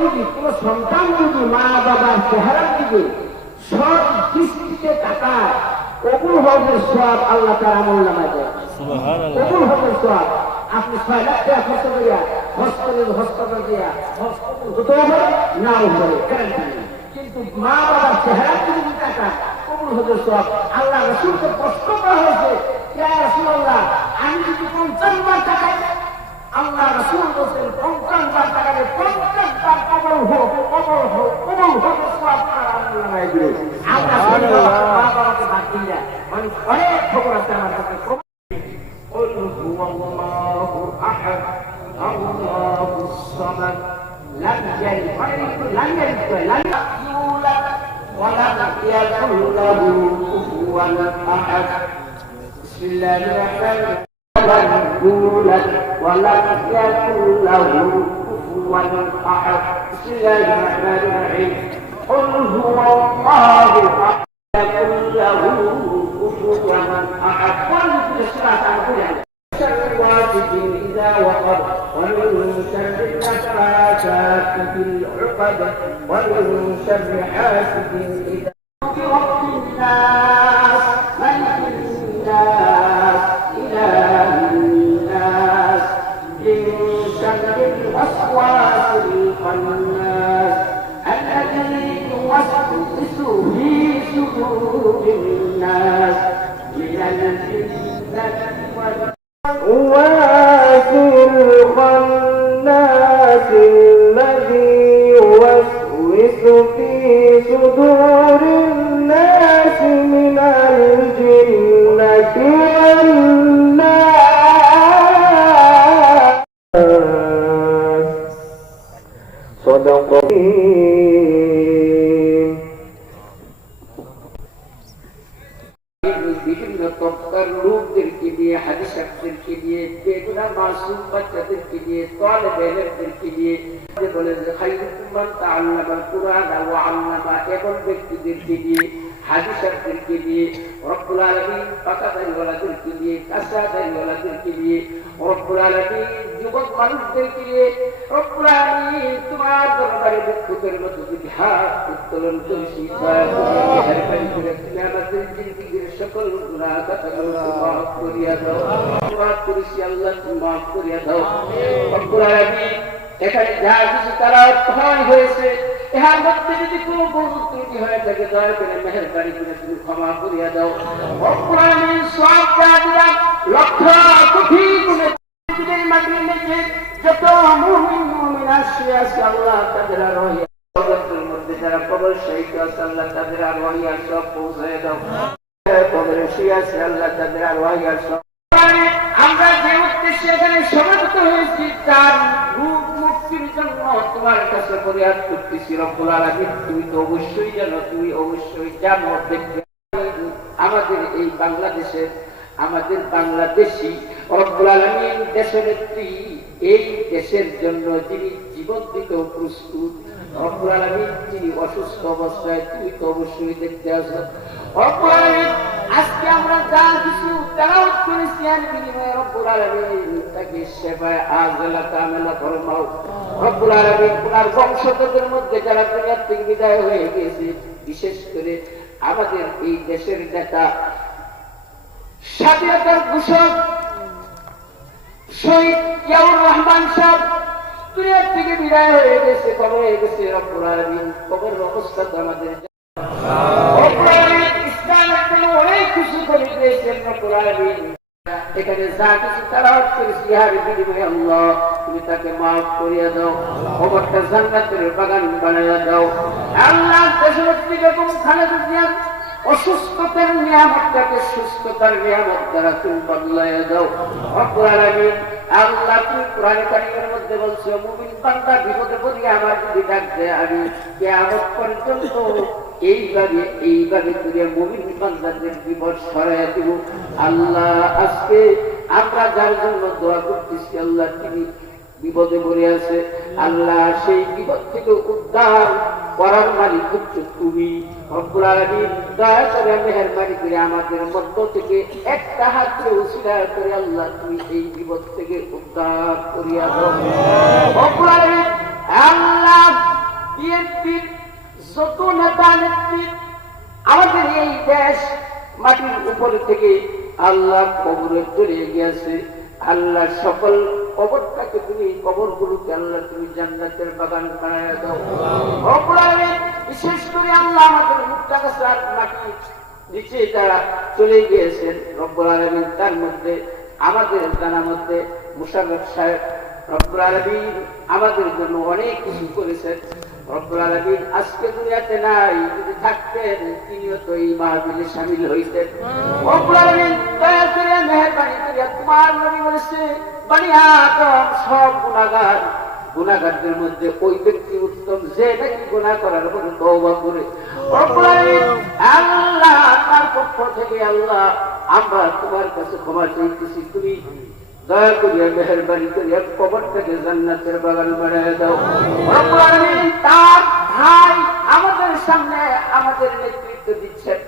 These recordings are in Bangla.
যদি কোন সন্তান যদি মা বাবার চেহারার দিকে সব দৃষ্টিতে তাকায়, কবুল হজের সব আল্লাহ তার আমল নামায় দেয়। কবুল হজের সব আপনি 6 লাখ টাকা খরচ করিয়া হসপিটাল দিয়া হতেও পারে নাও পারে, কিন্তু মা বাবার চেহারার দিকে যদি তাকায় কবুল হজের সব। আল্লাহ রাসূলকে প্রশ্ন করা হয়েছে, ইয়া রাসূলুল্লাহ, আমি যদি 50 বার তাকাই, আল্লাহ রাসূল বলেন 50 বার তাকালে 50 বার কবুল হোক, কবুল হোক, কবুল হোক, সব আল্লাহ নামায় দিবে। আমরা মা বাবাকে বাদ দিয়া মানে অনেক খবর আছে আমার কাছে। قل هو الله احد الله الصمد لم يلد ولم يولد ولم يكن له كفوا احد. بسم الله الرحمن الرحيم. لم يولد ولم يكن له كفوا احد. بسم الله الرحمن الرحيم. قل هو الله احد يكن له كفوا احد. شر غاسق إذا وقب ومن شر النفاثات في العقد ومن شر حاسد إذا برب الناس ملك الناس إله الناس من شر الوسواس الخناس الذي يوسوس في صدور الناس من الجنة الخناس الذي يوسوس في صدور الناس من الجنة والناس. صدق বিভিন্ন তত্ত্বের লোকদেরকে দিয়ে, হাদিসদেরকে দিয়ে, বেগুনা মাসুম বাচ্চাদেরকে দিয়ে, তালেবে ইলমদেরকে দিয়ে বলে যে খায়রুকুম মান তাআল্লামাল কুরআন ওয়া আল্লামা, এমন ব্যক্তিদেরকে দিয়ে, হাদিসদেরকে দিয়ে, রব্বুল আলামিন পাকাদারিওয়ালাদেরকে দিয়ে, কাসাদারিওয়ালাদেরকে দিয়ে, রব্বুল আলামিন যুবক মানুষদেরকে দিয়ে, রব্বুল আলামিন তোমার দরবারে ভিক্ষুকের মতো যদি হাত উত্তোলন করেছি, দয়া করে মেহেরবানি করে তুমি আমাদের জিন্দেগির সকল গুনাহ খাতাগুলো মাফ করিয়া দাও। মাফ করেছি আল্লাহ, তুমি মাফ করিয়া দাও। রব্বুল আলামিন এখানে যা কিছু তালাওয়াত হয়েছে, ইহার মধ্যে যদি কোনো ভুল ত্রুটি হয়ে থাকে, দয়া করে মেহেরবানি করে তুমি ক্ষমা করিয়া দাও। রব্বুল আলামিন সওয়াব দাও, লক্ষ কোটি গুণে মাটির নিচে যত মুমিন মুমিনা শুয়ে আছে, আল্লাহ তাদের রহিয়া কবরের মধ্যে যারা কবর শহীদ আছে, আল্লাহ তাদের রহিয়া সব পৌঁছায় দাও। কবরে শুয়ে আছে, আল্লাহ তাদের রহিয়া সব। আমরা যে উদ্দেশ্যে এখানে সমবেত হয়েছি, তার রূপ মুক্তির জন্য তোমার কাছে ফরিয়াদ করতেছি। রব্বুল আলামিন তুমি তো অবশ্যই জানো, তুমি অবশ্যই জানো। দেখবে আমাদের এই বাংলাদেশের, আমাদের বাংলাদেশী রব্বুল আলামিন দেশনেত্রী, এই দেশের জন্য যিনি জীবন দিতেও প্রস্তুত, রব্বুল আলামিন যিনি অসুস্থ অবস্থায়, তুমি তো অবশ্যই দেখতে আসো। রব্বুল আলামিন আজকে আমরা যা কিছু তেলাওয়াত করেছি, এর বিনিময়ে রব্বুল আলামিন তাকে সেবায়ে আজলা কামেলা ফরমাও। রব্বুল আলামিন ওনার বংশধরদের মধ্যে যারা দুনিয়া থেকে বিদায় হয়ে গেছে, বিশেষ করে আমাদের এই দেশের নেতা, স্বাধীনতার ঘোষক শহীদ জিয়াউর রহমান সাহেব দুনিয়া থেকে বিদায় হয়ে গেছে, কবর হয়ে গেছে। রব্বুল আলামিন কবরের অবস্থা তো আমাদের রব্বুল আলামিন ইসলামের জন্য অনেক কিছু করে দিয়েছেন। রব্বুল আলামিন এখানে যা কিছু তেলাওয়াত করেছি, ইহার বিনিময়ে আল্লাহ তুমি তাকে মাফ করিয়া দাও, কবরটা জান্নাতের বাগান বানাইয়া দাও। আল্লাহ দেশনেত্রী বেগম খালেদা জিয়া অসুস্থতার নিয়ামতটাকে সুস্থতার নিয়ামত দ্বারা তুমি বদলাইয়া দাও। রব্বুল আলামিন আল্লাহ তুমি কোরআনে কারীমের মধ্যে বলছো, মুমিন বান্দা বিপদে পড়িয়া আমার যদি ডাক দেয়, আমি কিয়ামত পর্যন্ত এইভাবে করিয়া মুমিন বান্দাদের বিপদ সরাইয়া দিব। আল্লাহ আজকে আমরা যার জন্য দোয়া করতেছি, আল্লাহ তিনি বিপদে পড়ে আছে, আল্লাহ সেই বিপদ থেকে উদ্ধার করার মালিক হচ্ছে তুমি। রব্বুল আলামিন দয়া করে মেহেরবানি করে আমাদের মধ্য থেকে একটা হাতকে উসিলা করে আল্লাহ তুমি এই বিপদ থেকে উদ্ধার করিয়া দাও। রব্বুল আলামিন আল্লাহ বিএনপির যত নেতা নেত্রী আমাদের এই দেশ মাটির উপর থেকে আল্লাহ কবরে চলে গিয়েছে। আল্লাহ সকল কবরটাকে তুমি, কবরগুলোকে আল্লাহ তুমি জান্নাতের বাগান বানায় দাও। রব্বুল আলামিন বিশেষ করে আল্লাহ আমাদের মুক্তাগাছার মাটি নিচে যারা চলে গিয়েছেন রব্বুল আলামিন, তার মধ্যে আমাদের জানার মধ্যে মুশাররফ সাহেব রব্বুল আলামিন আমাদের জন্য অনেক কিছু করেছেন। রব্বুল আলামিন আজকে দুনিয়াতে নাই, যদি থাকতেন তিনিও তো এই মাহফিলে শামিল হইতেন। রব্বুল আলামিন দয়া করে মেহেরবানি করে তোমার নবী বলেছে বনি আদম সব গুনাহগার, গুনাহগারদের মধ্যে ওই ব্যক্তি উত্তম যে নাকি গুনাহ করার পরে তওবা করে। রব্বুল আলামিন আল্লাহ তার পক্ষ থেকে আল্লাহ আমরা তোমার কাছে ক্ষমা চাইতেছি, তুমি দয়া করিয়া মেহেরবানি করিয়া কবরটাকে জান্নাতের বাগান বানায় দাও। রব্বুল আলামিন তার ভাই আমাদের সামনে আমাদের নেতৃত্ব দিচ্ছেন,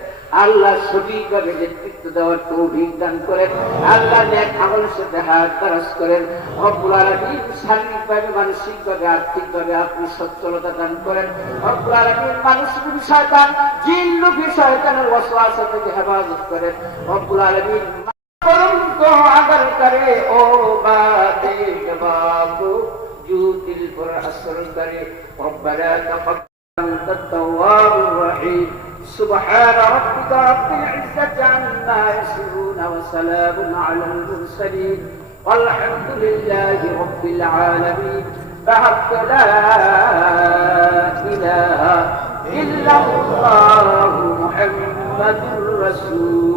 আল্লাহ সঠিকভাবে নেতৃত্ব দেওয়ার তৌফিক দান করেন। আল্লাহ নেক আমলের সাথে হাত খরচ করেন। রব্বুল আলামিন শারীরিকভাবে, মানসিকভাবে, আর্থিকভাবে আপনি সচ্ছলতা দান করেন। রব্বুল আলামিন মানুষরূপী শয়তান, জিনরূপী শয়তানের ওয়াসওয়াসা থেকে হেফাজত করেন। রব্বুল আলামিন को अगर करे ओ बाते जवाबो जो दिल पर असर करे रब्बना तक़ब्बल अंत तव्वाबुर रहीम सुबहान रब्बिक रब्बिल इज्जति अम्मा यसिफून व सलामुन अलल मुरसलीन वल्हम्दु लिल्लाहि रब्बिल आलमीन बहक ला इलाहा इल्लल्लाहु मुहम्मदुर रसूल